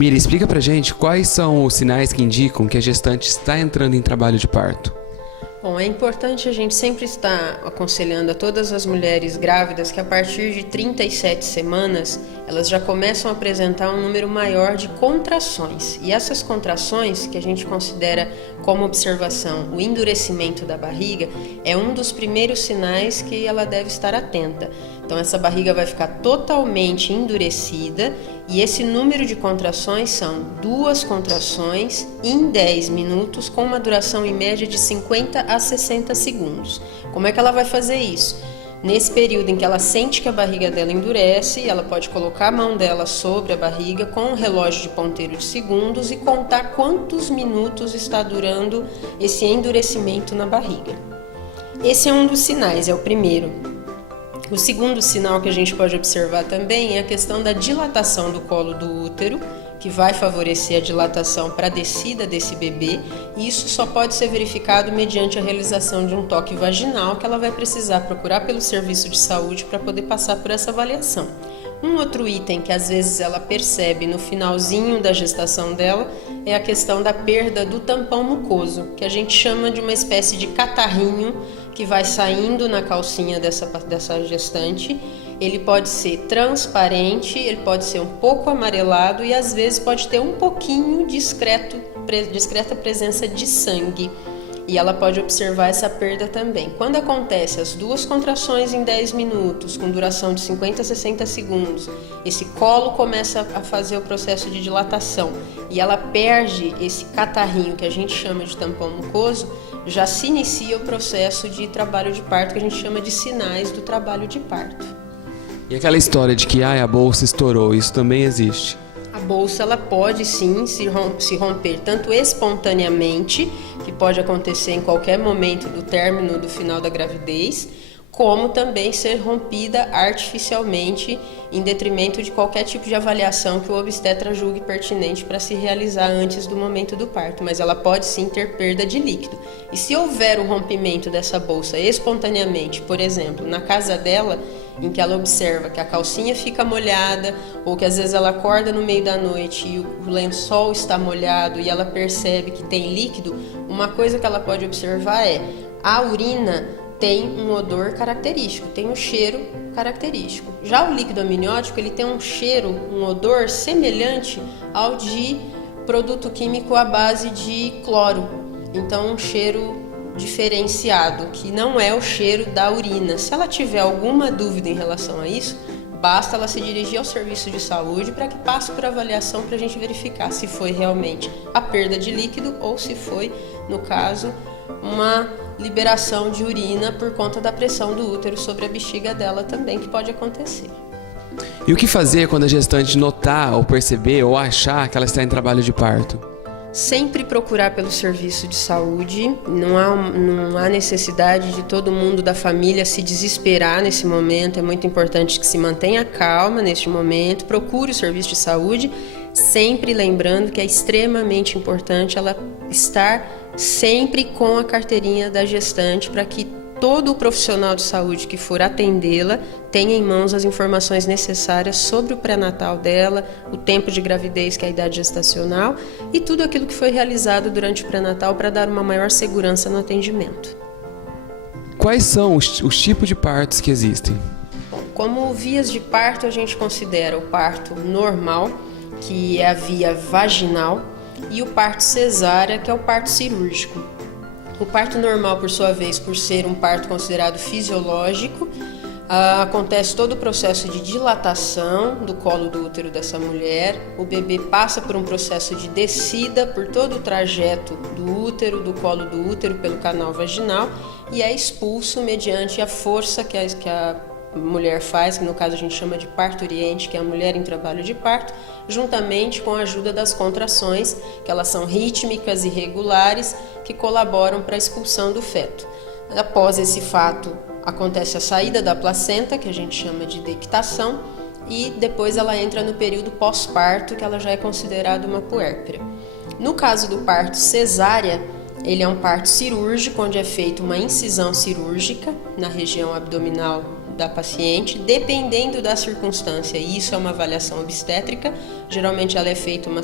Mira, explica pra gente quais são os sinais que indicam que a gestante está entrando em trabalho de parto. Bom, é importante a gente sempre estar aconselhando a todas as mulheres grávidas que a partir de 37 semanas elas já começam a apresentar um número maior de contrações. E essas contrações, que a gente considera como observação o endurecimento da barriga, é um dos primeiros sinais que ela deve estar atenta. Então essa barriga vai ficar totalmente endurecida e esse número de contrações são 2 contrações em 10 minutos com uma duração em média de 50 a 60 segundos. Como é que ela vai fazer isso? Nesse período em que ela sente que a barriga dela endurece, ela pode colocar a mão dela sobre a barriga com um relógio de ponteiro de segundos e contar quantos minutos está durando esse endurecimento na barriga. Esse é um dos sinais, é o primeiro. O segundo sinal que a gente pode observar também é a questão da dilatação do colo do útero, que vai favorecer a dilatação para a descida desse bebê, e isso só pode ser verificado mediante a realização de um toque vaginal, que ela vai precisar procurar pelo serviço de saúde para poder passar por essa avaliação. Um outro item que às vezes ela percebe no finalzinho da gestação dela é a questão da perda do tampão mucoso, que a gente chama de uma espécie de catarrinho que vai saindo na calcinha dessa gestante. Ele pode ser transparente, ele pode ser um pouco amarelado e às vezes pode ter um pouquinho discreta presença de sangue. E ela pode observar essa perda também. Quando acontece as 2 contrações em 10 minutos, com duração de 50 a 60 segundos, esse colo começa a fazer o processo de dilatação e ela perde esse catarrinho que a gente chama de tampão mucoso, já se inicia o processo de trabalho de parto, que a gente chama de sinais do trabalho de parto. E aquela história de que a bolsa estourou, isso também existe? A bolsa ela pode sim se romper tanto espontaneamente, que pode acontecer em qualquer momento do término do final da gravidez, como também ser rompida artificialmente em detrimento de qualquer tipo de avaliação que o obstetra julgue pertinente para se realizar antes do momento do parto, mas ela pode sim ter perda de líquido. E se houver o rompimento dessa bolsa espontaneamente, por exemplo, na casa dela, em que ela observa que a calcinha fica molhada ou que às vezes ela acorda no meio da noite e o lençol está molhado e ela percebe que tem líquido, uma coisa que ela pode observar é a urina tem um odor característico, tem um cheiro característico. Já o líquido amniótico, ele tem um cheiro, um odor semelhante ao de produto químico à base de cloro. Então, um cheiro diferenciado, que não é o cheiro da urina. Se ela tiver alguma dúvida em relação a isso, basta ela se dirigir ao serviço de saúde para que passe por avaliação para a gente verificar se foi realmente a perda de líquido ou se foi, no caso, uma liberação de urina por conta da pressão do útero sobre a bexiga dela também, que pode acontecer. E o que fazer quando a gestante notar ou perceber ou achar que ela está em trabalho de parto? Sempre procurar pelo serviço de saúde, não há necessidade de todo mundo da família se desesperar nesse momento, é muito importante que se mantenha calma neste momento, procure o serviço de saúde, sempre lembrando que é extremamente importante ela estar sempre com a carteirinha da gestante para que todo o profissional de saúde que for atendê-la tenha em mãos as informações necessárias sobre o pré-natal dela, o tempo de gravidez, que é a idade gestacional, e tudo aquilo que foi realizado durante o pré-natal para dar uma maior segurança no atendimento. Quais são os tipos de partos que existem? Bom, como vias de parto, a gente considera o parto normal, que é a via vaginal, e o parto cesárea, que é o parto cirúrgico. O parto normal, por sua vez, por ser um parto considerado fisiológico, acontece todo o processo de dilatação do colo do útero dessa mulher. O bebê passa por um processo de descida por todo o trajeto do útero, do colo do útero, pelo canal vaginal e é expulso mediante a força que a mulher faz, que no caso a gente chama de parturiente, que é a mulher em trabalho de parto, juntamente com a ajuda das contrações, que elas são rítmicas e regulares, que colaboram para a expulsão do feto. Após esse fato, acontece a saída da placenta, que a gente chama de deictação, e depois ela entra no período pós-parto, que ela já é considerada uma puérpera. No caso do parto cesárea, ele é um parto cirúrgico, onde é feita uma incisão cirúrgica na região abdominal da paciente, dependendo da circunstância. E isso é uma avaliação obstétrica. Geralmente ela é feita uma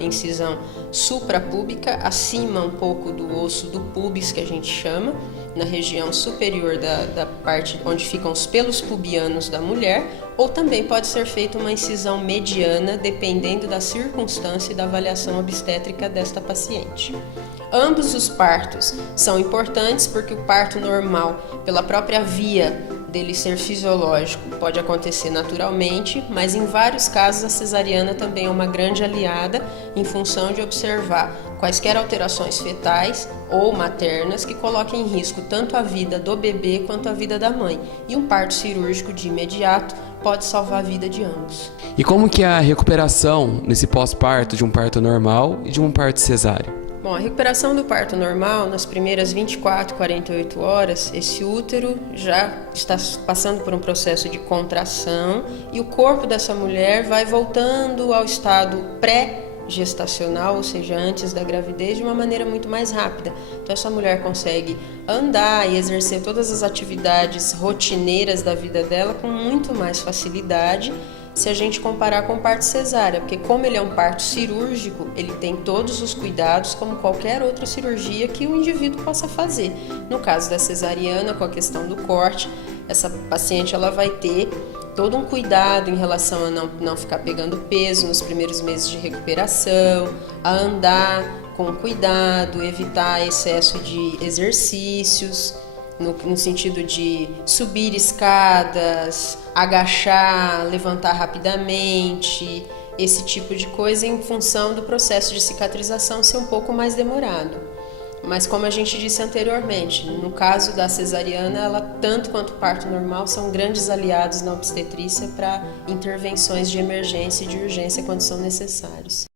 incisão suprapúbica, acima um pouco do osso do pubis, que a gente chama, na região superior da parte onde ficam os pelos pubianos da mulher, ou também pode ser feita uma incisão mediana, dependendo da circunstância e da avaliação obstétrica desta paciente. Ambos os partos são importantes porque o parto normal, pela própria via dele ser fisiológico, pode acontecer naturalmente, mas em vários casos a cesariana também é uma grande aliada em função de observar quaisquer alterações fetais ou maternas que coloquem em risco tanto a vida do bebê quanto a vida da mãe. E um parto cirúrgico de imediato pode salvar a vida de ambos. E como que é a recuperação nesse pós-parto de um parto normal e de um parto cesáreo? Bom, a recuperação do parto normal, nas primeiras 24, 48 horas, esse útero já está passando por um processo de contração e o corpo dessa mulher vai voltando ao estado pré-gestacional, ou seja, antes da gravidez, de uma maneira muito mais rápida. Então essa mulher consegue andar e exercer todas as atividades rotineiras da vida dela com muito mais facilidade, se a gente comparar com o parto cesárea, porque como ele é um parto cirúrgico, ele tem todos os cuidados como qualquer outra cirurgia que o indivíduo possa fazer. No caso da cesariana, com a questão do corte, essa paciente ela vai ter todo um cuidado em relação a não ficar pegando peso nos primeiros meses de recuperação, a andar com cuidado, evitar excesso de exercícios, no sentido de subir escadas, agachar, levantar rapidamente, esse tipo de coisa em função do processo de cicatrização ser um pouco mais demorado. Mas como a gente disse anteriormente, no caso da cesariana, ela tanto quanto o parto normal são grandes aliados na obstetrícia para intervenções de emergência e de urgência quando são necessários.